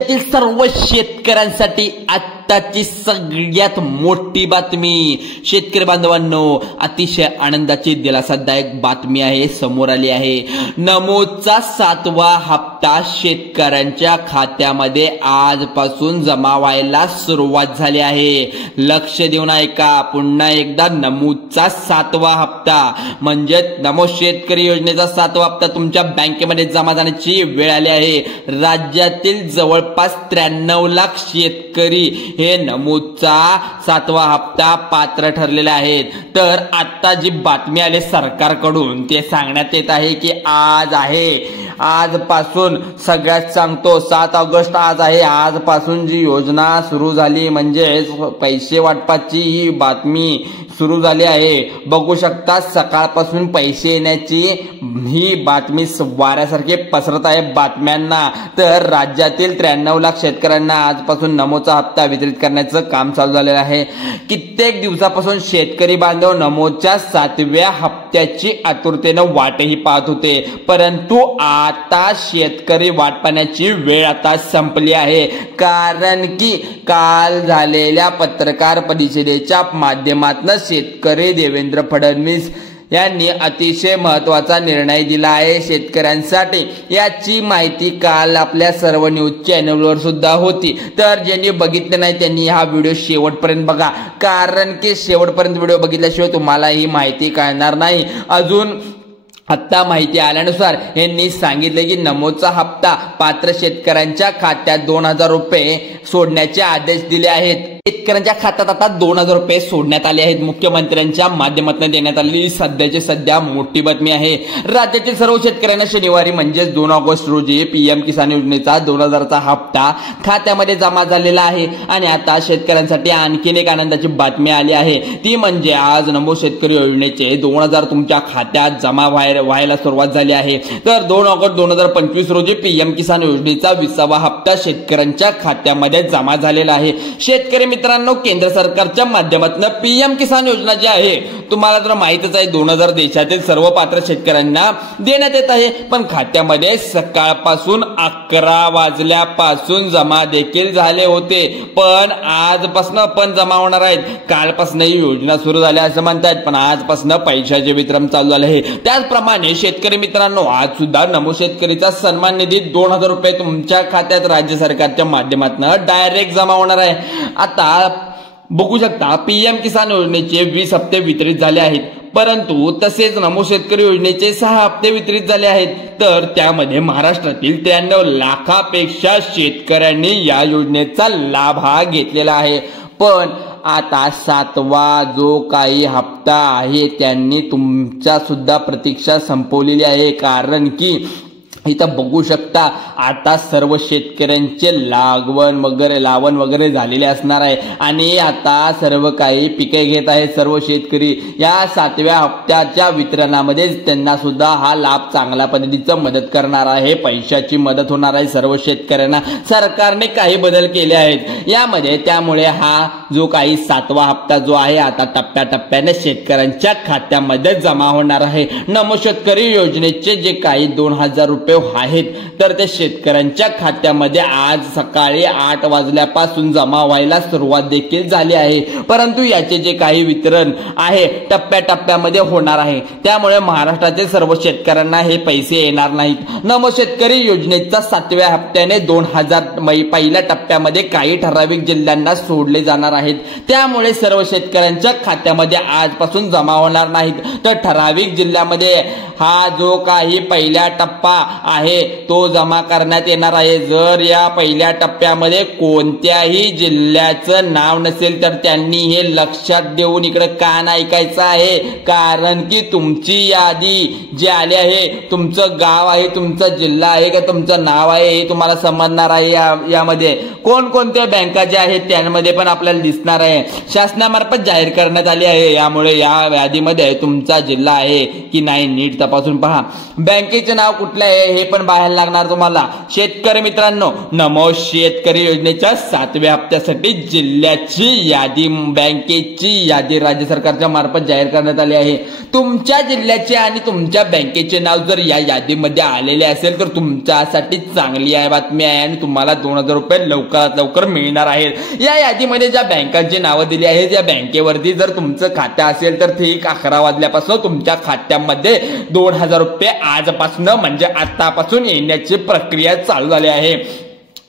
सर्व शेतकऱ्यांसाठी आत्ताची सगळ्यात मोठी बातमी। शेतकरी बांधवांनो, अतिशय आनंदाची दिलासादायक बातमी आहे, समोर आली आहे। नमोचा 7वा हप्ता शेतकऱ्यांच्या खात्यामध्ये आजपासून जमा व्हायला सुरुवात झाली आहे। लक्ष देऊन ऐका, पुन्हा एकदा नमोचा 7वा हप्ता म्हणजे नमो शेतकरी योजनेचा 7वा हप्ता तुमच्या बँकेमध्ये जमा झाल्याची वेळ आली आहे। राज्यातील जवळपास 93 लाख शेतकरी हे नमोचा 7वा हप्ता पात्र ठरलेले आहेत। तर आता जी बातमी आली सरकारकडून ते सांगण्यात येत आहे की आज आहे, आजपासून सगळ्यात सांगतो 7 ऑगस्ट आज आहे। आजपासून जी योजना सुरू झाली म्हणजे पैसे वाटपाची ही बातमी सुरू झाली आहे। बघू शकता सकाळपासून पैसे येण्याची ही बातमी वाऱ्यासारखी पसरत आहे बातम्यांना। तर राज्यातील 93 लाख शेतकऱ्यांना आजपासून नमोचा हप्ता वितरित करण्याचं काम चालू झालेलं आहे। कित्येक दिवसापासून शेतकरी बांधव नमोच्या 7व्या हप्त्याची आतुरतेनं वाटही पाहत होते, परंतु आता शेतकरी वाट पाहण्याची वेळ आता संपली आहे। कारण की काल झालेल्या पत्रकार परिषदेच्या माध्यमातून शेतकरी देवेंद्र फडणवीस यांनी अतिशय महत्त्वाचा निर्णय दिला आहे शेतकऱ्यांसाठी। याची माहिती काल आपल्या सर्व न्यूज चॅनलवर सुद्धा होती। तर ज्यांनी बघितले नाही त्यांनी हा व्हिडिओ शेवटपर्यंत बघा, कारण की शेवटपर्यंत व्हिडिओ बघितल्याशिवाय तुम्हाला ही माहिती कळणार नाही। अजून आता माहिती आल्यानुसार यांनी सांगितले की नमोचा हप्ता पात्र शेतकऱ्यांच्या खात्यात 2000 रुपये सोडण्याचे आदेश दिले आहेत। शेतकऱ्यांच्या खात्यात आता 2000 रुपये सोडण्यात आले आहेत। मुख्यमंत्र्यांच्या माध्यमातून देण्यात आलेली सध्याची सध्या मोठी बातमी आहे। राज्यातील सर्व शेतकऱ्यांना शनिवारी म्हणजेच 2 ऑगस्ट रोजी पीएम किसान योजनेचा 2000चा हप्ता खात्यामध्ये जमा झालेला आहे। आणि आता शेतकऱ्यांसाठी आणखीन एक आनंदाची बातमी आली आहे, ती म्हणजे आज नमो शेतकरी योजनेचे 2000 तुमच्या खात्यात जमा व्हायला सुरुवात झाली आहे। तर 2 ऑगस्ट 2025 रोजी पीएम किसान योजनेचा 20वा हप्ता शेतकऱ्यांच्या खात्यामध्ये जमा झालेला आहे। शेतकरी मित्रांनो, केंद्र सरकारच्या माध्यमातून पीएम किसान योजना जी आहे तुम्हाला तर माहितच आहे 2000 देशातील सर्व पात्र शेतकऱ्यांना देण्यात येत आहे। पण खात्यामध्ये सकाळपासून 11 वाजल्यापासून जमा देखील झाले होते, पण आजपासून पण जमा होणार आहेत। कालपासून ही योजना सुरू झाली असं म्हणतात, पण आजपासून पैशाचे वितरण चालू झाले आहे। त्याचप्रमाणे शेतकरी मित्रांनो, आज सुद्धा नमो शेतकरीचा सन्मान निधी 2000 रुपये तुमच्या खात्यात राज्य सरकारच्या माध्यमातून डायरेक्ट जमा होणार आहे। आता बघू शकता पीएम किसान योजनेचे 20 हप्ते वितरित झाले आहेत, परंतु तसेच नमो शेतकरी योजनेचे 6 हप्ते वितरित झाले आहेत। तर त्यामध्ये महाराष्ट्रातील 93 लाखापेक्षा शेतकऱ्यांनी या योजनेचा लाभ हा घेतलेला आहे। पण आता 7वा जो काही हप्ता आहे त्यांनी तुमच्या सुद्धा प्रतीक्षा संपवलेली आहे। कारण की इथं बघू शकता आता सर्व शेतकऱ्यांचे लावण वगैरे झालेले असणार आहे आणि आता सर्व काही पिके घेत आहे सर्व शेतकरी। या 7व्या हप्त्याच्या वितरणामध्ये त्यांना सुद्धा हा लाभ चांगल्या पद्धतीचं मदत करणार आहे, पैशाची मदत होणार आहे सर्व शेतकऱ्यांना। सरकारने काही बदल केले आहेत यामध्ये, त्यामुळे हा जो काही 7वा हप्ता जो आहे आता टप्प्याटप्प्याने शेतकऱ्यांच्या खात्यामध्ये जमा होणार आहे। नमो शेतकरी योजनेचे जे काही 2000 रुपये आहेत तर ते शेतकऱ्यांच्या खात्यामध्ये आज सकाळी 8 वाजल्यापासून जमा व्हायला सुरुवात देखील झाली आहे। परंतु याचे जे काही वितरण आहे टप्प्याटप्प्यामध्ये होणार आहे, त्यामुळे महाराष्ट्रातील सर्व शेतकऱ्यांना हे पैसे येणार नाहीत। नमो शेतकरी योजनेचा 7व्या हप्त्याने 2000 पहिल्या टप्प्यामध्ये काही ठराविक जिल्ह्यांना सोडले जाणार आहेत, त्यामुळे सर्व शेतकऱ्यांच्या खात्यामध्ये आजपासून जमा होणार नाहीत। तर ठराविक जिल्ह्यामध्ये हा जो काही पहिला टप्पा आहे तो जमा करण्यात येणार आहे। जर या पहिल्या टप्प्यामध्ये कोणत्याही जिल्ह्याचं नाव नसेल तर त्यांनी हे लक्षात देऊन इकडे कान ऐकायचं आहे, कारण की तुमची यादी जी आली आहे, तुमचं गाव आहे, तुमचा जिल्हा आहे का तुमचं नाव आहे हे तुम्हाला समजणार आहे। यामध्ये कोणकोणत्या बँका ज्या आहेत त्यामध्ये पण आपल्याला दिसणार आहे, शासनामार्फत जाहीर करण्यात आली आहे। यामुळे या यादीमध्ये तुमचा जिल्हा आहे की नाही नीट तपासून पहा। बँकेचे नाव कुठले आहे हे पण पाहायला लागणार तुम्हाला। शेतकरी मित्रांनो, नमो शेतकरी योजनेच्या 7व्या हप्त्यासाठी जिल्ह्याची यादी, बँकेची यादी राज्य सरकारच्या मार्फत जाहीर करण्यात आली आहे। तुमच्या जिल्ह्याचे आणि तुमच्या बँकेचे नाव जर या यादीमध्ये आलेले असेल तर तुमच्यासाठी चांगली आहे बातमी आहे आणि तुम्हाला 2000 रुपये लवकरात लवकर मिळणार आहेत। या यादीमध्ये ज्या बँकांची नावं दिली आहेत या बँकेवरती जर तुमचं खातं असेल तर ठीक 11 वाजल्यापासून तुमच्या खात्यामध्ये 2000 रुपये आजपासून म्हणजे आतापासून येण्याची प्रक्रिया चालू झाली आहे।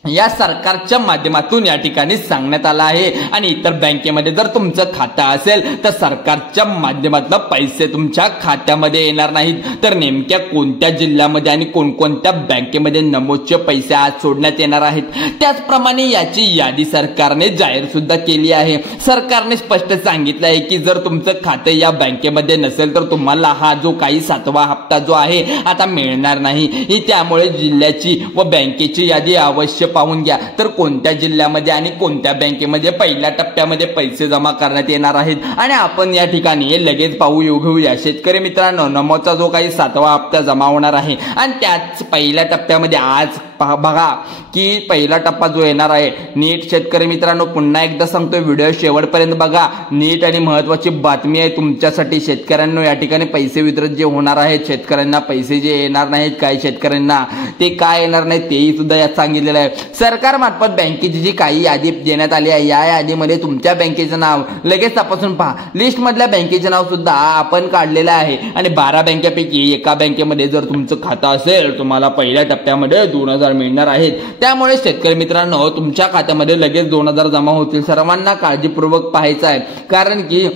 या सरकारच्या माध्यमातून या ठिकाणी सांगण्यात आलं आहे। आणि इतर बँकेमध्ये जर तुमचं खातं असेल तर सरकारच्या माध्यमातून पैसे तुमच्या खात्यामध्ये येणार नाहीत। तर नेमक्या कोणत्या जिल्ह्यामध्ये आणि कोणकोणत्या बँकेमध्ये नमोचे पैसे आज सोडण्यात येणार आहेत त्याचप्रमाणे याची यादी सरकारने जाहीर सुद्धा केली आहे। सरकारने स्पष्ट सांगितलं आहे की जर तुमचं खातं या बँकेमध्ये नसेल तर तुम्हाला हा जो काही 7वा हप्ता जो आहे आता मिळणार नाही। त्यामुळे जिल्ह्याची व बँकेची यादी अवश्य पाहून घ्या। तर कोणत्या जिल्ह्यामध्ये आणि कोणत्या बँकेमध्ये पहिल्या टप्प्यामध्ये पैसे जमा करण्यात येणार आहेत आणि आपण या ठिकाणी लगेच पाहू घेऊया। शेतकरी मित्रांनो, नमोचा जो काही 7वा हप्ता जमा होणार आहे आणि त्याच पहिल्या टप्प्यामध्ये आज बघा की पहिला टप्पा जो येणार आहे नीट। शेतकरी मित्रांनो, पुन्हा एकदा सांगतोय, व्हिडिओ शेवटपर्यंत बघा। नीट आणि महत्वाची बातमी आहे तुमच्यासाठी शेतकऱ्यांनो। या ठिकाणी पैसे वितरण जे होणार आहेत, शेतकऱ्यांना पैसे जे येणार नाहीत, काही शेतकऱ्यांना ते काय येणार नाही तेही सुद्धा यात सांगितलेलं आहे। सरकारमार्फत बँकेची जी काही यादी देण्यात आली आहे या यादीमध्ये तुमच्या बँकेचं नाव लगेच तपासून पहा। लिस्ट मधल्या बँकेचं नाव सुद्धा आपण काढलेलं आहे आणि 12 बँकेपैकी एका बँकेमध्ये जर तुमचं खातं असेल तुम्हाला पहिल्या टप्प्यामध्ये 2000 मिळणार आहेत। त्यामुळे शेतकरी मित्रांनो, तुमच्या खात्यामध्ये लगेच 2000 जमा होतील। सर्वांना काळजीपूर्वक पाहायचं आहे, कारण की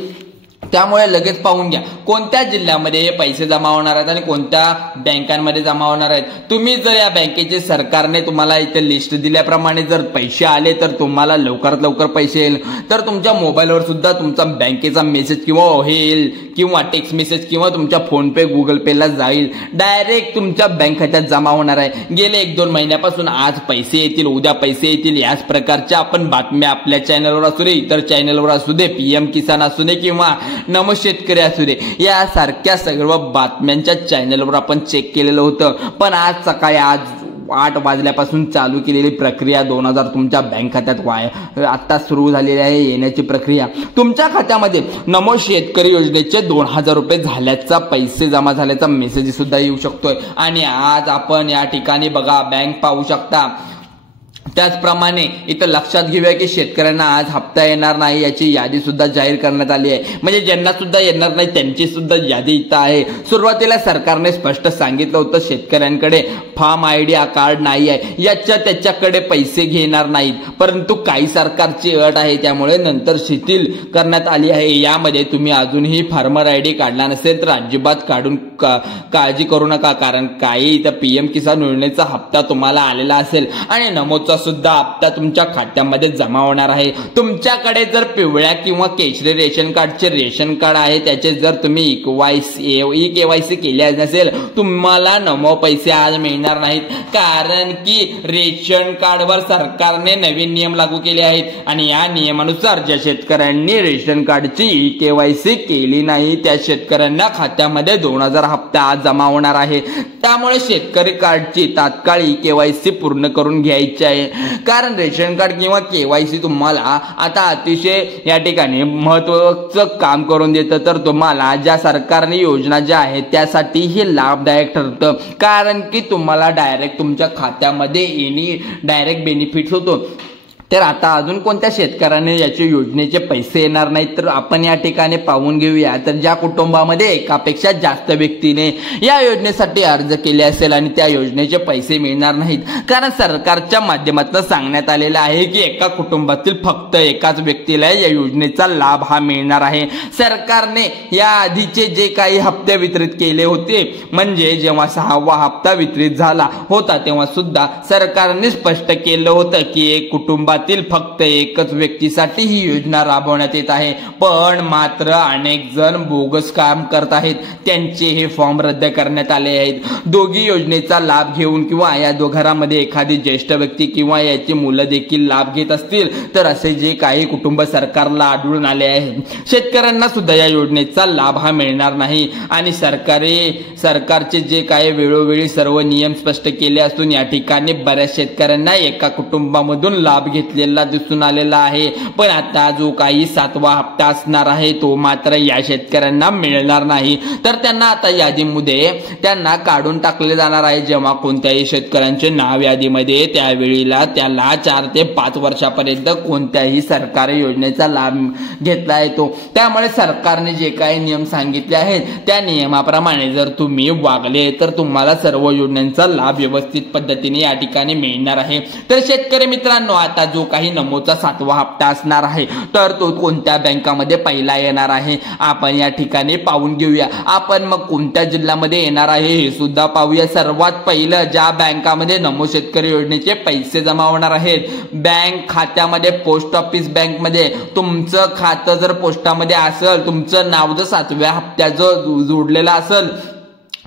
त्यामुळे लगेच पाहून घ्या कोणत्या जिल्ह्यामध्ये हे पैसे जमा होणार आहेत आणि कोणत्या बँकांमध्ये जमा होणार आहेत। तुम्ही जर या बँकेचे सरकारने तुम्हाला इथे लिस्ट दिल्याप्रमाणे जर पैसे आले तर तुम्हाला लवकरात लवकर पैसे येईल। तर तुमच्या मोबाईलवर सुद्धा तुमचा बँकेचा मेसेज किंवा येईल किंवा टेक्स्ट मेसेज किंवा तुमच्या फोन पे गुगल पेला जाईल, डायरेक्ट तुमच्या बँक खात्यात जमा होणार आहे। गेले 1-2 महिन्यापासून आज पैसे येतील, उद्या पैसे येतील, याच प्रकारच्या आपण बातम्या आपल्या चॅनलवर असू दे, इतर चॅनलवर असू दे, PM किसान असू दे किंवा नमो शेतकरी असू दे, यासारख्या सर्व बातम्यांच्या चॅनलवर आपण चेक केलेलं होतं। पण आज सकाळी 8 वाजल्यापासून चालू केलेली प्रक्रिया 2000 तुमच्या बँक खात्यात आता सुरू झालेली आहे येण्याची प्रक्रिया। तुमच्या खात्यामध्ये नमो शेतकरी योजनेचे 2000 रुपये झाल्याचा, पैसे जमा झाल्याचा मेसेज सुद्धा येऊ शकतोय। आणि आज आपण या ठिकाणी बघा बँक पाहू शकता। त्याचप्रमाणे इथं लक्षात घेऊया की शेतकऱ्यांना आज हप्ता येणार नाही याची यादी सुद्धा जाहीर करण्यात आली आहे। म्हणजे ज्यांना सुद्धा येणार नाही त्यांची सुद्धा यादी इथं आहे। सुरुवातीला सरकारने स्पष्ट सांगितलं होतं शेतकऱ्यांकडे फार्म ID कार्ड नाही आहे त्याच्याकडे पैसे घेणार नाहीत, परंतु काही सरकारची अट आहे त्यामुळे नंतर शिथिल करण्यात आली आहे। यामध्ये तुम्ही अजूनही फार्मर ID काढला नसेल तर अजिबात काढून काळजी करू नका, कारण काही इथं PM किसान योजनेचा हप्ता तुम्हाला आलेला असेल आणि नमोचा सुद्धा हप्ता तुमच्या खात्यामध्ये जमा होणार आहे। तुमच्याकडे जर पिवळ्या किंवा केशरी रेशन कार्डचे रेशन कार्ड आहे त्याचे जर तुम्ही KYC केले नसेल तुम्हाला नमो पैसे आज मिळणार नाहीत, कारण की रेशन कार्डवर सरकारने नवीन नियम लागू केले आहेत आणि या नियमानुसार ज्या शेतकऱ्यांनी रेशन कार्डची KYC केली नाही त्या शेतकऱ्यांना खात्यामध्ये 2000 हप्ता आज जमा होणार आहे। त्यामुळे शेतकरी कार्डची तात्काळ KYC पूर्ण करून घ्यायची आहे, कारण रेशन कार्ड किंवा KYC तुम्हाला आता अतिशय या ठिकाणी महत्त्वाचं काम करून देतं। तर तुम्हाला ज्या सरकारने योजना ज्या आहेत त्यासाठी हे लाभदायक ठरतं, कारण की तुम्हाला डायरेक्ट तुमच्या खात्यामध्ये डायरेक्ट बेनिफिट होतो। तर आता अजून कोणत्या शेतकऱ्याने याचे योजनेचे पैसे येणार नाहीत तर आपण या ठिकाणी पाहून घेऊया। तर ज्या कुटुंबामध्ये एकापेक्षा जास्त व्यक्तीने या योजनेसाठी अर्ज केले असेल आणि त्या योजनेचे पैसे मिळणार नाहीत, कारण सरकारच्या माध्यमातून सांगण्यात आलेलं आहे की एका कुटुंबातील फक्त एकाच व्यक्तीला या योजनेचा लाभ हा मिळणार आहे। सरकारने या आधीचे जे काही हप्ते वितरित केले होते, म्हणजे जेव्हा 6वा हप्ता वितरित झाला होता तेव्हा सुद्धा सरकारने स्पष्ट केलं होतं की एक कुटुंबात कुटुंबातील फक्त एकच व्यक्तीसाठी ही योजना राबवण्यात येत आहे, पण मात्र अनेक जण बोगस काम करत आहेत. त्यांचे हे फॉर्म रद्द करण्यात आले आहेत. दोघी योजनेचा लाभ घेऊन किंवा या घरामध्ये एखादी ज्येष्ठ व्यक्ती किंवा याची मुलं देखील लाभ घेत असतील तर असे जे काही कुटुंब सरकारला आढळून आले आहेत, शेतकऱ्यांना सुद्धा या योजनेचा लाभ हा मिळणार नाही. आणि सरकारचे जे काही वेळोवेळी सर्व नियम स्पष्ट केले असून या ठिकाणी बऱ्याच शेतकऱ्यांना एका कुटुंबामधून लाभ घेतलेला दिसून आलेला आहे. पण आता जो काही 7वा हप्ता असणार आहे तो मात्र या शेतकऱ्यांना मिळणार नाही. तर त्यांना आता यादीमध्ये त्यांना काढून टाकले जाणार आहे. जेव्हा कोणत्याही शेतकऱ्यांचे नाव यादीमध्ये त्यावेळेला त्याला 4 ते 5 वर्षापर्यंत कोणत्याही सरकारी योजनेचा लाभ घेतला येतो. त्यामुळे सरकारने जे काही नियम सांगितले आहेत त्या नियमाप्रमाणे जर तुम्ही वागले तर तुम्हाला सर्व योजनांचा लाभ व्यवस्थित पद्धतीने या ठिकाणी मिळणार आहे. तर शेतकरी मित्रांनो, आता जो काही नमोचा 7वा हप्ता असणार आहे तर तो कोणत्या बँकामध्ये पहिला येणार आहे आपण या ठिकाणी पाहून घेऊया. आपण मग कोणत्या जिल्ह्यामध्ये येणार आहे हे सुद्धा पाहूया. सर्वात पहिलं ज्या बँकामध्ये नमो शेतकरी योजनेचे पैसे जमा होणार आहेत, बँक खात्यामध्ये पोस्ट ऑफिस बँकमध्ये तुमचं खातं जर पोस्टामध्ये असेल, तुमचं नाव जर 7व्या हप्त्याचं जोडलेलं असेल,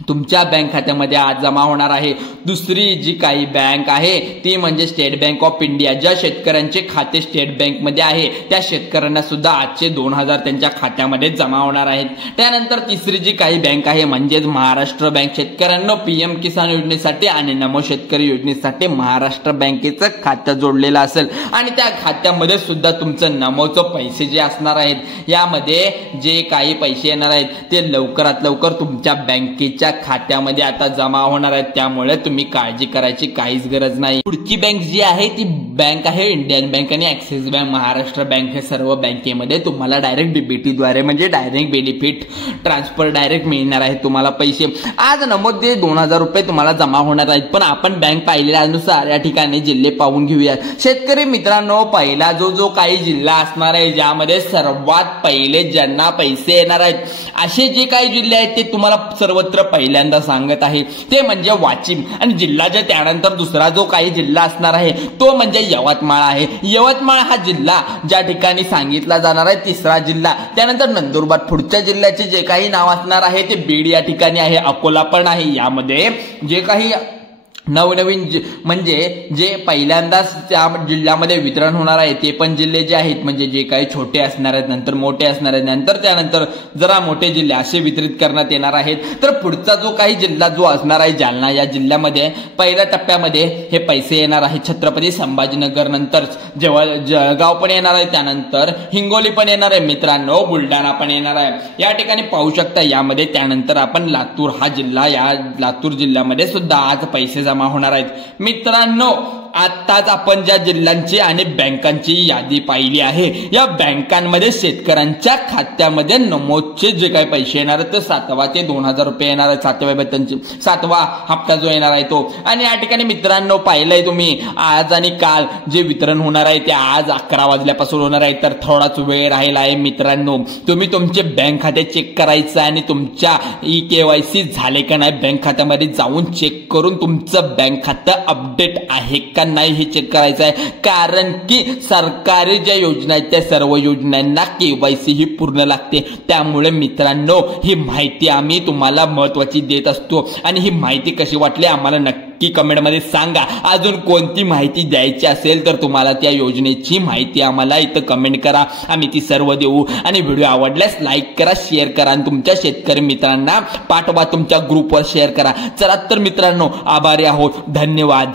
तुमच्या बँक खात्यामध्ये आज जमा होणार आहे. दुसरी जी काही बँक आहे ती म्हणजे स्टेट बँक ऑफ इंडिया. ज्या शेतकऱ्यांचे खाते स्टेट बँकमध्ये आहे त्या शेतकऱ्यांना सुद्धा आजचे 2000 त्यांच्या खात्यामध्ये जमा होणार आहेत. त्यानंतर तिसरी जी काही बँक आहे म्हणजेच महाराष्ट्र बँक. शेतकऱ्यांना पीएम किसान योजनेसाठी आणि नमो शेतकरी योजनेसाठी महाराष्ट्र बँकेचं खातं जोडलेलं असेल आणि त्या खात्यामध्ये सुद्धा तुमचं नमोचं पैसे जे असणार आहेत, यामध्ये जे काही पैसे येणार आहेत ते लवकरात लवकर तुमच्या बँकेच्या खात्यामध्ये आता जमा होणार आहेत. त्यामुळे तुम्ही काळजी करायची काहीच गरज नाही. पुढची बँक जी आहे ती बँक आहे इंडियन बँक आणि ऍक्सिस बँक. महाराष्ट्र बँक हे सर्व बँकेमध्ये तुम्हाला डायरेक्ट डीबीटी द्वारे म्हणजे डायरेक्ट बेनिफिट ट्रान्सफर डायरेक्ट मिळणार आहे तुम्हाला पैसे. आज नमोद 2000 रुपये तुम्हाला जमा होणार आहेत. पण आपण बँक पाहिल्यानुसार या ठिकाणी जिल्हे पाहून घेऊया. शेतकरी मित्रांनो, पहिला जो काही जिल्हा असणार आहे ज्यामध्ये सर्वात पहिले ज्यांना पैसे येणार आहेत असे जे काही जिल्हे आहेत ते तुम्हाला सर्वत्र पहिल्यांदा सांगत आहे ते म्हणजे वाशिम. आणि जिल्ह्याच्या त्यानंतर दुसरा जो काही जिल्हा असणार आहे तो म्हणजे यवतमाळ आहे. यवतमाळ हा जिल्हा ज्या ठिकाणी सांगितला जाणार आहे तिसरा जिल्हा. त्यानंतर नंदुरबार. पुढच्या जिल्ह्याचे जे काही नाव असणार आहे ते बीड या ठिकाणी आहे. अकोला पण आहे. यामध्ये जे काही नवनवीन म्हणजे जे पहिल्यांदाच त्या जिल्ह्यामध्ये वितरण होणार आहे ते पण जिल्हे जे आहेत म्हणजे जे काही छोटे असणार आहेत, नंतर मोठे असणार आहेत, नंतर त्यानंतर जरा मोठे जिल्हे असे वितरित करण्यात येणार आहेत. तर पुढचा जो काही जिल्हा जो असणार आहे जालना, या जिल्ह्यामध्ये पहिल्या टप्प्यामध्ये हे पैसे येणार आहे. छत्रपती संभाजीनगर नंतर जळगाव पण येणार आहे, त्यानंतर हिंगोली पण येणार आहे मित्रांनो, बुलढाणा पण येणार आहे. या ठिकाणी पाहू शकता यामध्ये. त्यानंतर आपण लातूर हा जिल्हा, या लातूर जिल्ह्यामध्ये सुद्धा आज पैसे जमा होणार आहेत मित्रांनो. आताच आपण ज्या जिल्ह्यांची आणि बँकांची यादी पाहिली आहे या बँकांमध्ये शेतकऱ्यांच्या खात्यामध्ये नमोदचे जे काही पैसे येणार आहेत ते 7वा ते 2000 रुपये येणार आहेत. 7व्या वेतनचे 7वा हप्ता जो येणार आहे तो. आणि या ठिकाणी मित्रांनो पाहिलंय तुम्ही आज आणि काल जे वितरण होणार आहे ते आज 11 वाजल्यापासून होणार आहे. तर थोडाच वेळ राहिला आहे मित्रांनो. तुम्ही तुमचे बँक खाते चेक करायचं आणि तुमच्या KYC झाले का नाही बँक खात्यामध्ये जाऊन चेक करून तुमचं बँक खातं अपडेट आहे का नाही हे चेक करायचं आहे. कारण की सरकारी ज्या योजना आहेत त्या सर्व योजनांना KYC ही पूर्ण लागते. त्यामुळे मित्रांनो ही माहिती आम्ही तुम्हाला महत्त्वाची देत असतो. आणि ही माहिती कशी वाटली आम्हाला नक्की कमेंटमध्ये सांगा. अजून कोणती माहिती द्यायची असेल तर तुम्हाला त्या योजनेची माहिती आम्हाला इथं कमेंट करा, आम्ही ती सर्व देऊ. आणि व्हिडिओ आवडल्यास लाईक करा, शेअर करा आणि तुमच्या शेतकरी मित्रांना पाठवा, तुमच्या ग्रुपवर शेअर करा. चला तर मित्रांनो, आभारी आहोत. धन्यवाद.